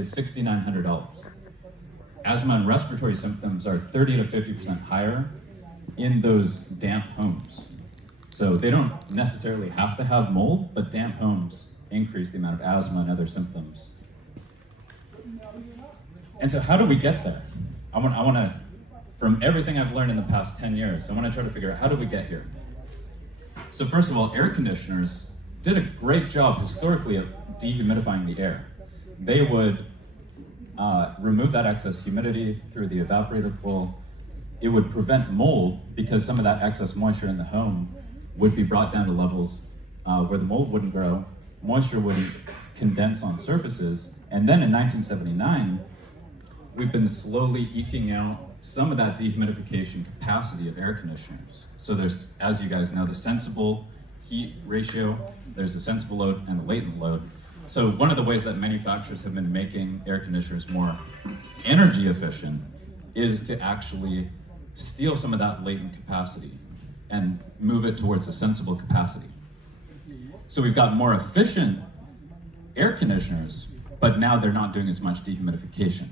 is $6,900. Asthma and respiratory symptoms are 30 to 50% higher in those damp homes. So they don't necessarily have to have mold, but damp homes increase the amount of asthma and other symptoms. And so how do we get there? I want to, from everything I've learned in the past 10 years, I want to try to figure out how do we get here. So first of all, air conditioners did a great job historically of dehumidifying the air. They would remove that excess humidity through the evaporator coil. It would prevent mold because some of that excess moisture in the home would be brought down to levels where the mold wouldn't grow, moisture wouldn't condense on surfaces, and then in 1979, we've been slowly eking out some of that dehumidification capacity of air conditioners. So there's, as you guys know, the sensible heat ratio, there's the sensible load and the latent load. So one of the ways that manufacturers have been making air conditioners more energy efficient is to actually steal some of that latent capacity and move it towards a sensible capacity. So we've got more efficient air conditioners, but now they're not doing as much dehumidification.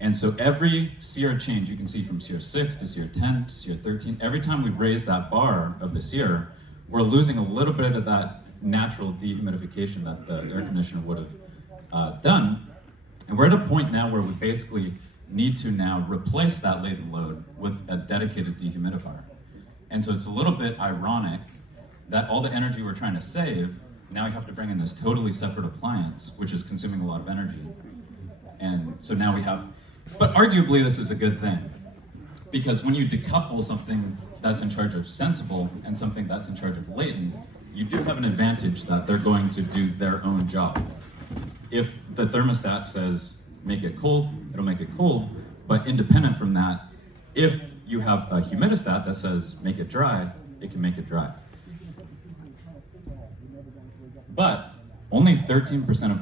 And so every SEER change you can see from SEER 6 to SEER 10 to SEER 13, every time we raise that bar of the SEER, we're losing a little bit of that natural dehumidification that the air conditioner would have done. And we're at a point now where we basically need to now replace that latent load with a dedicated dehumidifier. And so it's a little bit ironic that all the energy we're trying to save, now we have to bring in this totally separate appliance, which is consuming a lot of energy. And so now we have, but arguably this is a good thing, because when you decouple something that's in charge of sensible and something that's in charge of latent, you do have an advantage that they're going to do their own job. If the thermostat says make it cold, it'll make it cold, but independent from that, if you have a humidistat that says make it dry, it can make it dry. But only 13% of